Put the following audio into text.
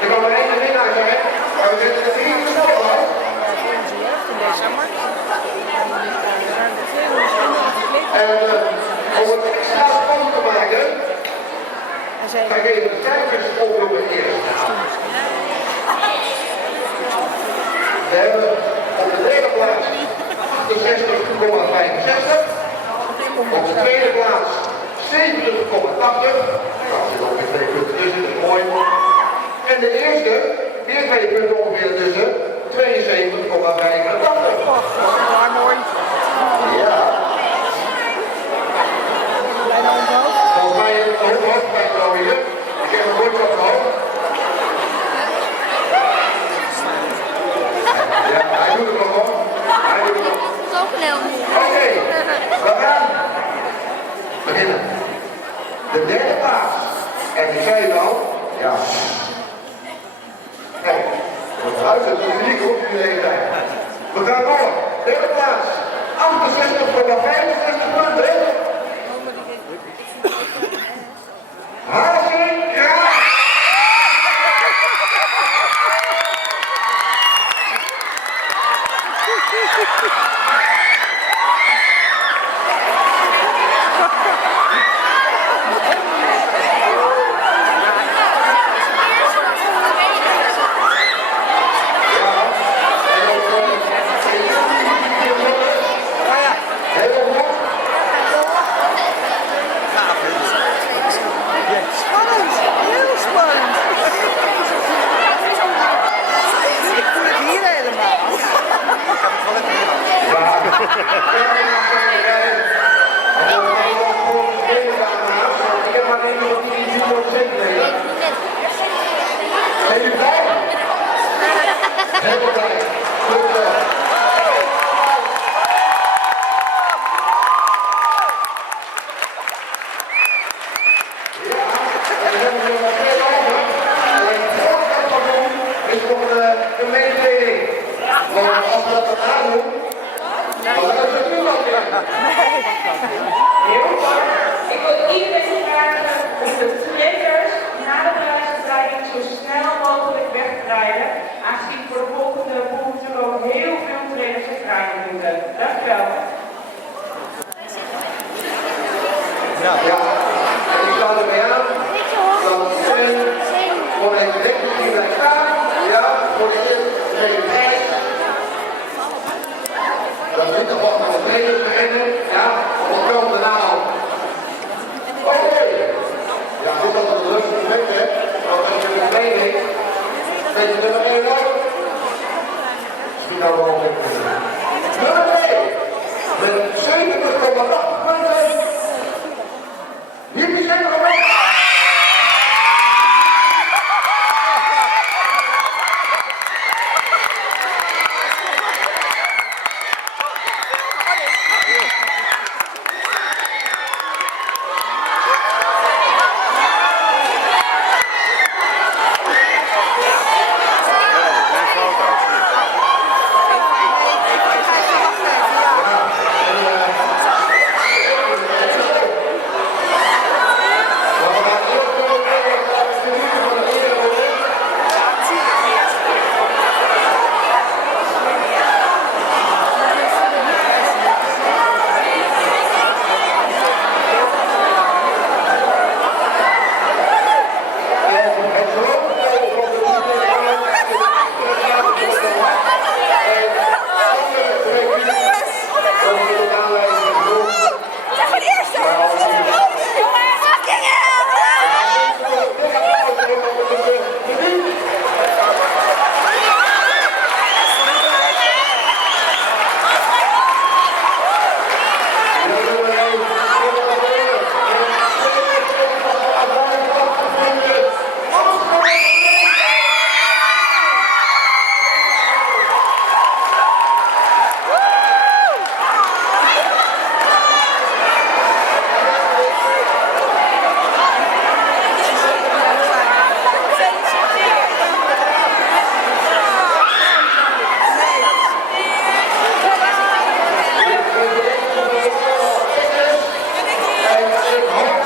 Er kan maar één winnaar zijn, maar we zitten er 3 uur voor. En om het extra spannend te maken, ga ik even de cijfers opnoemen eerst. We hebben op de derde plaats 68,65. Op de tweede plaats 70,80. Nou, er zit ook weer 2 punten tussen, dat is mooi. En de eerste, weer 2 punten ongeveer tussen, 72,85. Mooi. Ja. Bijna omhoog. Volgens mij is het een hoofdpijn zo hier. Ik heb een bordje op de hoofd. Ja, hij doet het nog hoor. Hij doet het nog. Zo snel. Oké, we gaan beginnen. De derde plaats. En ik zei het al, ja. Kijk, het huis is uniek hoor, nu de hele tijd. We gaan door. Derde plaats. 68,65 punten. Hazengraaf. Spannend. Heel spannend. Ik voel het hier helemaal. Ik heb maar één op die 4% mee. Zijn jullie blij? Heel blij. Goed zo. Ja, en dan hebben we nog veel over. En het voorkant van doen is nog de mededeling. Want als we dat dan aandoen, dan is het nu al weer. Heel kort. Ik wil iedereen vragen om de sprekers na de prijsuitreiking zo snel mogelijk weg te rijden, aangezien voor de volgende boel natuurlijk ook heel veel trainers en vragen moeten. Dankjewel. Ja, en ik sluit erbij aan. Dan voor even denken die wij staan. Ja, voor de eerste prijs. Dan zit er wat aan de trainers beginnen. Ja, wat komen we nou? Oké. Ja, dit is altijd een leuk moment, hè? Want als je een training, weet je er nog één uit. Misschien nou wel op. Nummer 2. Met 70,8 punten. Hier zijn we weg. Ik hoop